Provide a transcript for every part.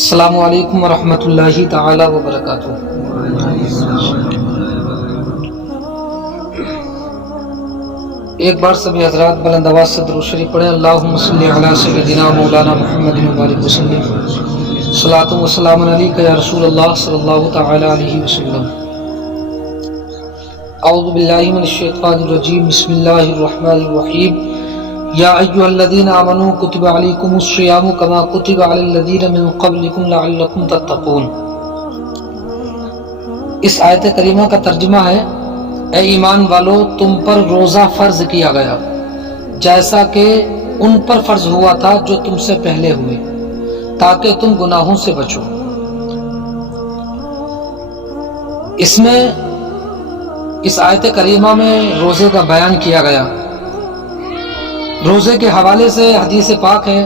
السلام علیکم ورحمۃ اللہ تعالی وبرکاتہ۔ ایک بار سبھی حضرات بلند آواز سے درود شریف پڑھیں۔ اللہم صلی علی سیدنا مولانا محمد مبارک وسلم، صلاۃ و سلام علیک یا رسول اللہ صلی اللہ تعالی علیہ وسلم۔ اعوذ باللہ من الشیطان الرجیم، بسم اللہ الرحمن الرحیم۔ یا ایھا الذین آمنوا کتب علیکم الصیام کما کتب علی الذین من قبلکم لعلکم تتقون۔ اس آیت کریمہ کا ترجمہ ہے، اے ایمان والو، تم پر روزہ فرض کیا گیا جیسا کہ ان پر فرض ہوا تھا جو تم سے پہلے ہوئے، تاکہ تم گناہوں سے بچو۔ اس آیت کریمہ میں روزے کا بیان کیا گیا۔ روزے کے حوالے سے حدیث پاک ہے،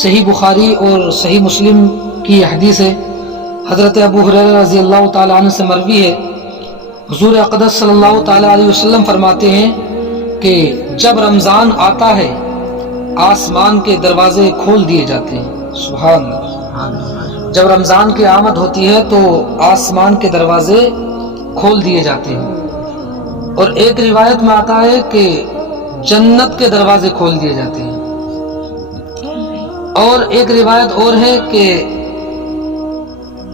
صحیح بخاری اور صحیح مسلم کی حدیث ہے۔ حضرت ابو ہریرہ رضی اللہ تعالیٰ عنہ سے مروی ہے، حضور اقدس صلی اللہ تعالیٰ علیہ وسلم فرماتے ہیں کہ جب رمضان آتا ہے آسمان کے دروازے کھول دیے جاتے ہیں۔ سبحان اللہ۔ جب رمضان کی آمد ہوتی ہے تو آسمان کے دروازے کھول دیے جاتے ہیں، اور ایک روایت میں آتا ہے کہ جنت کے دروازے کھول دیے جاتے ہیں، اور ایک روایت اور ہے کہ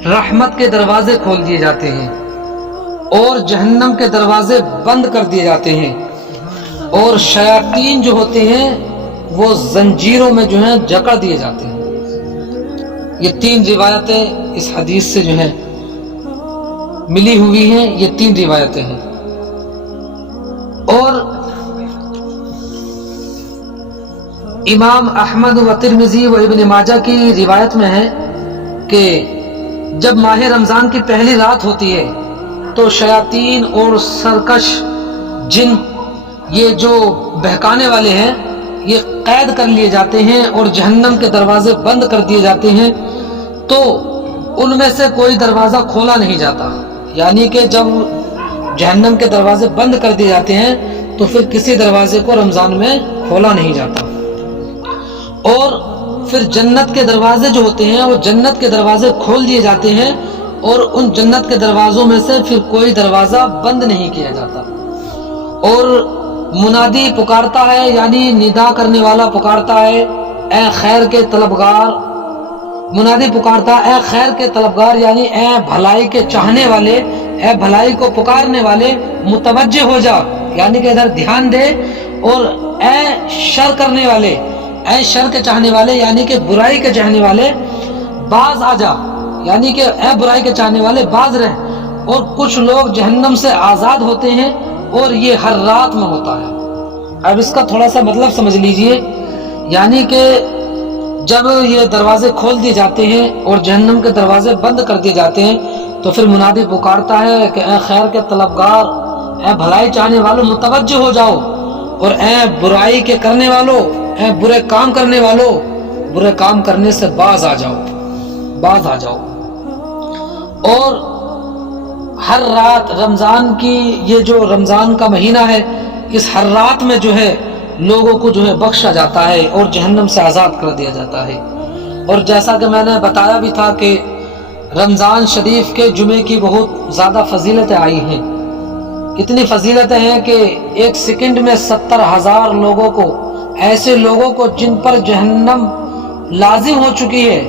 رحمت کے دروازے کھول دیے جاتے ہیں، اور جہنم کے دروازے بند کر دیے جاتے ہیں، اور شیاطین جو ہوتے ہیں وہ زنجیروں میں جو ہیں جکڑ دیے جاتے ہیں۔ یہ تین روایتیں اس حدیث سے جو ہیں ملی ہوئی ہیں، یہ تین روایتیں ہیں۔ اور امام احمد و ترمذی و ابن ماجہ کی روایت میں ہے کہ جب ماہ رمضان کی پہلی رات ہوتی ہے تو شیاطین اور سرکش جن، یہ جو بہکانے والے ہیں، یہ قید کر لیے جاتے ہیں اور جہنم کے دروازے بند کر دیے جاتے ہیں، تو ان میں سے کوئی دروازہ کھولا نہیں جاتا۔ یعنی کہ جب جہنم کے دروازے بند کر دیے جاتے ہیں تو پھر کسی دروازے کو رمضان میں کھولا نہیں جاتا، اور پھر جنت کے دروازے جو ہوتے ہیں وہ جنت کے دروازے کھول دیے جاتے ہیں، اور ان جنت کے دروازوں میں سے پھر کوئی دروازہ بند نہیں کیا جاتا۔ اور منادی پکارتا ہے، یعنی ندا کرنے والا پکارتا ہے، اے خیر کے طلبگار۔ منادی پکارتا ہے، اے خیر کے طلبگار، یعنی اے بھلائی کے چاہنے والے، اے بھلائی کو پکارنے والے، متوجہ ہو جا، یعنی کہ ادھر دھیان دے، اور اے شر کرنے والے، اے شر کے چاہنے والے، یعنی کہ برائی کے چاہنے والے، باز آ جا، یعنی کہ اے برائی کے چاہنے والے باز رہ۔ اور کچھ لوگ جہنم سے آزاد ہوتے ہیں، اور یہ ہر رات میں ہوتا ہے۔ اب اس کا تھوڑا سا مطلب سمجھ لیجئے، یعنی کہ جب یہ دروازے کھول دیے جاتے ہیں اور جہنم کے دروازے بند کر دیے جاتے ہیں تو پھر منادی پکارتا ہے کہ اے خیر کے طلبگار، اے بھلائی چاہنے والوں، متوجہ ہو جاؤ، اور اے برائی کے کرنے والوں، اے برے کام کرنے والوں، برے کام کرنے سے باز آ جاؤ، باز آ جاؤ۔ اور ہر رات رمضان کی، یہ جو رمضان کا مہینہ ہے، اس ہر رات میں جو ہے لوگوں کو جو ہے بخشا جاتا ہے اور جہنم سے آزاد کر دیا جاتا ہے۔ اور جیسا کہ میں نے بتایا بھی تھا کہ رمضان شریف کے جمعے کی بہت زیادہ فضیلتیں آئی ہیں۔ اتنی فضیلتیں ہیں کہ ایک سیکنڈ میں 70,000 لوگوں کو، ایسے لوگوں کو جن پر جہنم لازم ہو چکی ہے،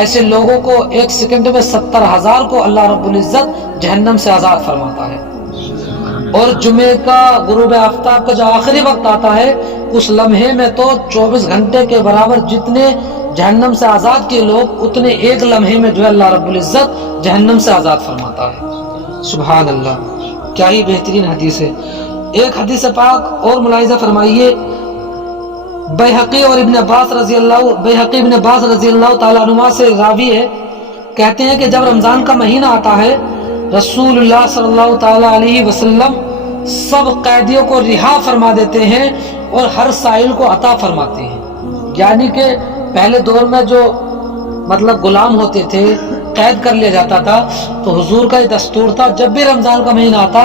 ایسے لوگوں کو ایک سیکنڈ میں 70,000 کو اللہ رب العزت جہنم سے آزاد فرماتا ہے۔ اور جمعے کا غروب آفتاب کا جو آخری وقت آتا ہے، اس لمحے میں تو 24 گھنٹے کے برابر جتنے جہنم سے آزاد کیے لوگ، اتنے ایک لمحے میں جو ہے اللہ رب العزت جہنم سے آزاد فرماتا ہے۔ سبحان اللہ، کیا ہی بہترین حدیث ہے۔ ایک حدیث پاک اور ملاحظہ فرمائیے، بیہقی ابن عباس رضی اللہ تعالیٰ عنہ سے راوی ہے، کہتے ہیں کہ جب رمضان کا مہینہ آتا ہے رسول اللہ صلی اللہ تعالیٰ علیہ وسلم سب قیدیوں کو رہا فرما دیتے ہیں اور ہر سائل کو عطا فرماتے ہیں۔ یعنی کہ پہلے دور میں جو مطلب غلام ہوتے تھے، قید کر لیا جاتا تھا، تو حضور کا یہ دستور تھا جب بھی رمضان کا مہینہ آتا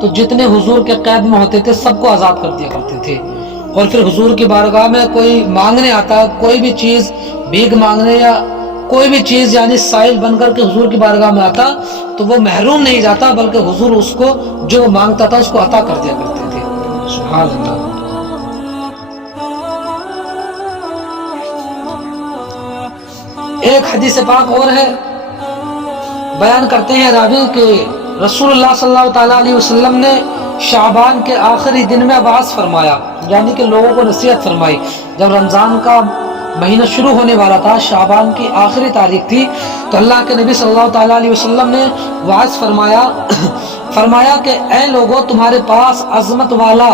تو جتنے حضور کے قید میں ہوتے تھے سب کو آزاد کر دیا کرتے تھے۔ اور پھر حضور کی بارگاہ میں کوئی مانگنے آتا، کوئی بھی چیز بھیک مانگنے یا کوئی بھی چیز یعنی سائل بن کر کے حضور کی بارگاہ میں آتا تو وہ محروم نہیں جاتا، بلکہ حضور اس کو جو مانگتا تھا اس کو عطا کر دیا کرتے تھے۔ سبحان اللہ۔ ایک حدیث پاک اور ہے، بیان کرتے ہیں راوی کہ رسول اللہ صلی اللہ تعالیٰ علیہ وسلم نے شعبان کے آخری دن میں وعظ فرمایا، یعنی کہ لوگوں کو نصیحت فرمائی۔ جب رمضان کا مہینہ شروع ہونے والا تھا، شعبان کی آخری تاریخ تھی، تو اللہ کے نبی صلی اللہ تعالیٰ علیہ وسلم نے وعظ فرمایا کہ اے لوگوں، تمہارے پاس عظمت والا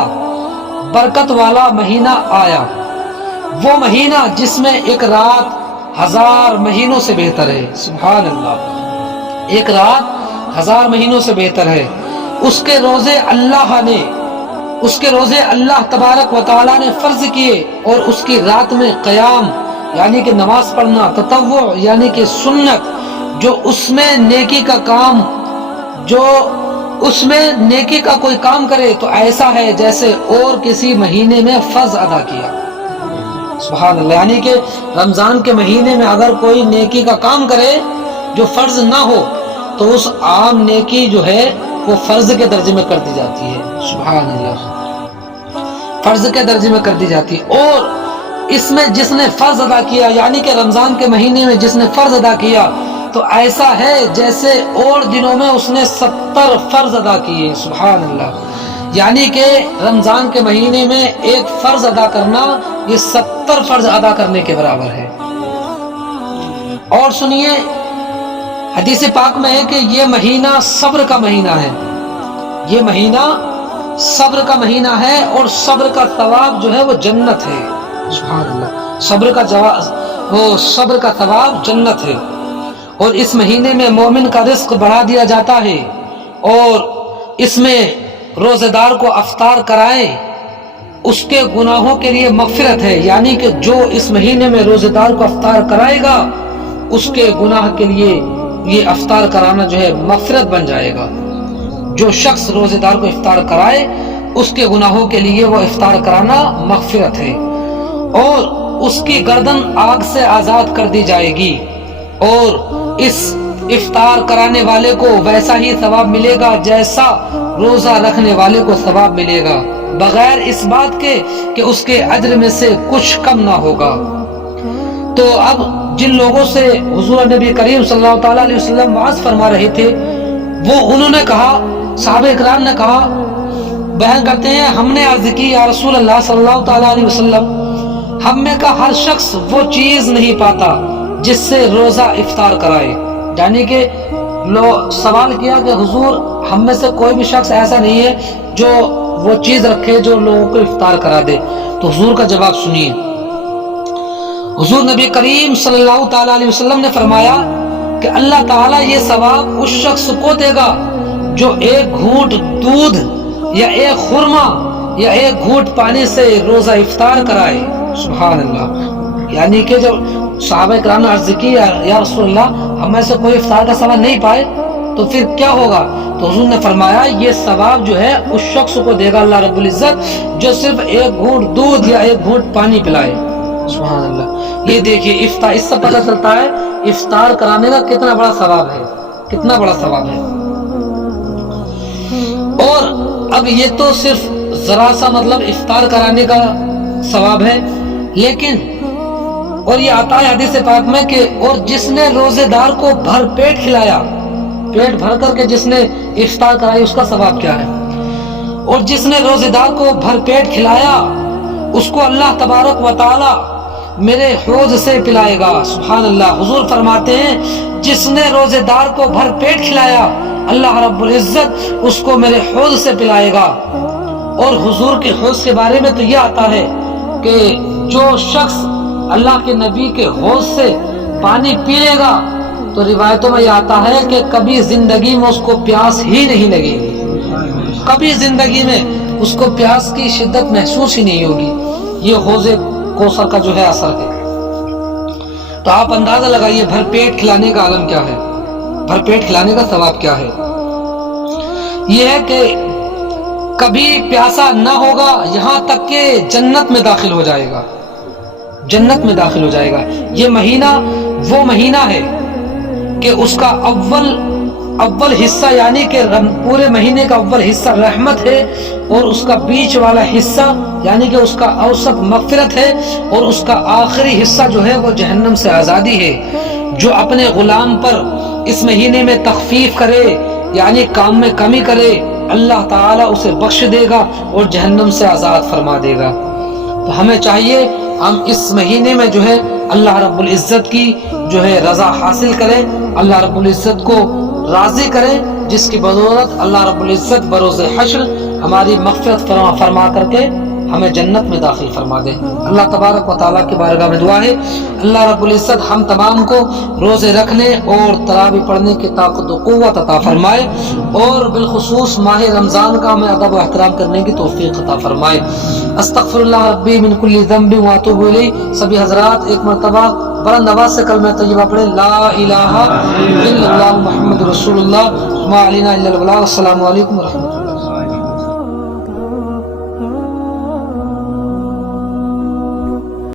برکت والا مہینہ آیا، وہ مہینہ جس میں ایک رات 1000 مہینوں سے بہتر ہے۔ سبحان اللہ، ایک رات 1000 مہینوں سے بہتر ہے۔ اس کے روزے اللہ تبارک و تعالیٰ نے فرض کیے، اور اس کی رات میں قیام یعنی کہ نماز پڑھنا، تطوع یعنی کہ سنت، جو اس میں نیکی کا کوئی کام کرے تو ایسا ہے جیسے اور کسی مہینے میں فرض ادا کیا۔ سبحان اللہ، یعنی کہ رمضان کے مہینے میں اگر کوئی نیکی کا کام کرے جو فرض نہ ہو تو اس عام نیکی جو ہے وہ فرض کے درجے میں کر دی جاتی ہے۔ سبحان اللہ، فرض کے درجے میں کر دی جاتی ہے۔ اور اس میں جس نے فرض ادا کیا، یعنی کہ رمضان کے مہینے میں جس نے فرض ادا کیا تو ایسا ہے جیسے اور دنوں میں اس نے 70 فرض ادا کیے۔ سبحان اللہ، یعنی کہ رمضان کے مہینے میں ایک فرض ادا کرنا یہ 70 فرض ادا کرنے کے برابر ہے۔ اور سنیے، حدیث پاک میں ہے کہ یہ مہینہ صبر کا مہینہ ہے، یہ مہینہ صبر کا مہینہ ہے، اور صبر کا ثواب جو ہے وہ جنت ہے۔ سبحان اللہ، صبر کا ثواب جنت ہے۔ اور اس مہینے میں مومن کا رزق بڑھا دیا جاتا ہے، اور اس میں روزہ دار کو افطار کرائے اس کے گناہوں کے لیے مغفرت ہے، یعنی کہ جو اس مہینے میں روزہ دار کو افطار کرائے گا اس کے گناہ کے لیے یہ افطار کرانا جو ہے مغفرت بن جائے گا۔ جو شخص روزہ دار کو افطار کرائے اس کے گناہوں کے لیے وہ افطار کرانا مغفرت ہے، اور اس کی گردن آگ سے آزاد کر دی جائے گی، اور اس افطار کرانے والے کو ویسا ہی ثواب ملے گا جیسا روزہ رکھنے والے کو ثواب ملے گا، بغیر اس بات کے کہ اس کے اجر میں سے کچھ کم نہ ہوگا۔ تو اب جن لوگوں سے حضور نبی کریم صلی اللہ تعالیٰ علیہ وسلم وعظ فرما رہے تھے، وہ انہوں نے کہا، صحابہ اکرام نے کہا، بیان کرتے ہیں، ہم نے عرض کی یا رسول اللہ صلی اللہ تعالیٰ علیہ وسلم، ہم میں کا ہر شخص وہ چیز نہیں پاتا جس سے روزہ افطار کرائے، یعنی کہ سوال کیا کہ حضور ہم میں سے کوئی بھی شخص ایسا نہیں ہے جو وہ چیز رکھے جو لوگوں کو افطار کرا دے۔ تو حضور کا جواب سنیے، حضور نبی کریم صلی اللہ تعالیٰ علیہ وسلم نے فرمایا کہ اللہ تعالیٰ یہ ثواب اس شخص کو دے گا جو ایک گھونٹ دودھ یا ایک خرما یا ایک گھونٹ پانی سے روزہ افطار کرائے۔ سبحان اللہ، یعنی کہ جب صحابہ کرام نے عرض کی یا رسول اللہ ہم میں سے کوئی افطار کا ثواب نہیں پائے تو پھر کیا ہوگا؟ تو حضور نے فرمایا یہ ثواب جو ہے اس شخص کو دے گا اللہ رب العزت جو صرف ایک گھونٹ دودھ یا ایک گھونٹ پانی پلائے۔ سبحان اللہ، یہ دیکھیے افطار، اس سے پتہ چلتا ہے افطار کرانے کا کتنا بڑا ثواب ہے، کتنا بڑا ثواب ہے۔ اور اب یہ تو صرف ذرا سا مطلب افطار کرانے کا ثواب ہے، لیکن اور یہ آتا ہے حدیث پاک میں کہ اور جس نے روزے دار کو بھر پیٹ کھلایا، پیٹ بھر کر کے جس نے افطار کرائی اس کا ثواب کیا ہے، اور جس نے روزے دار کو بھر پیٹ کھلایا اس کو اللہ تبارک و تعالی میرے حوض سے پلائے گا۔ سبحان اللہ، حضور فرماتے ہیں جس نے روزے دار کو بھر پیٹ کھلایا اللہ رب العزت اس کو میرے حوض سے پلائے گا۔ اور حضور کے حوض کے بارے میں تو یہ آتا ہے کہ جو شخص اللہ کے نبی کے حوض سے پانی پی لے گا تو روایتوں میں یہ آتا ہے کہ کبھی زندگی میں اس کو پیاس ہی نہیں لگے گی، کبھی زندگی میں اس کو پیاس کی شدت محسوس ہی نہیں ہوگی۔ یہ حوض کوثر کا جو ہے اثر ہے۔ تو آپ اندازہ لگائیے بھر پیٹ کھلانے کا عالم کیا ہے، بھر پیٹ کھلانے کا ثواب کیا ہے۔ یہ ہے کہ کبھی پیاسا نہ ہوگا یہاں تک کہ جنت میں داخل ہو جائے گا، جنت میں داخل ہو جائے گا۔ یہ مہینہ وہ مہینہ ہے کہ اس کا اول حصہ یعنی کہ پورے مہینے کا اول حصہ رحمت ہے، اور اس کا بیچ والا حصہ یعنی کہ اس کا اوسط مغفرت ہے، اور اس کا آخری حصہ جو ہے وہ جہنم سے آزادی ہے۔ جو اپنے غلام پر اس مہینے میں تخفیف کرے یعنی کام میں کمی کرے، اللہ تعالیٰ اسے بخش دے گا اور جہنم سے آزاد فرما دے گا۔ تو ہمیں چاہیے ہم اس مہینے میں جو ہے اللہ رب العزت کی جو ہے رضا حاصل کریں، اللہ رب العزت کو راضی کریں، جس کی بدولت اللہ رب العزت بروز حشر ہماری مغفرت فرما کر کے ہمیں جنت میں داخل فرما دے۔ اللہ تبارک و تعالیٰ کی بارگاہ میں دعا ہے اللہ رب العزت ہم تمام کو روزے رکھنے اور تراویح پڑھنے کی طاقت و قوت عطا فرمائے، اور بالخصوص ماہ رمضان کا ہمیں ادب و احترام کرنے کی توفیق عطا فرمائے۔ استغفر اللہ ربی من کل ذنب واتوب الیہ۔ سبھی حضرات ایک مرتبہ بلند آواز سے کلمہ طیبہ پڑھیں، لا الہ الا اللہ محمد رسول اللہ، ما علینا الا البلاغ۔ السلام علیکم ورحمۃ اللہ۔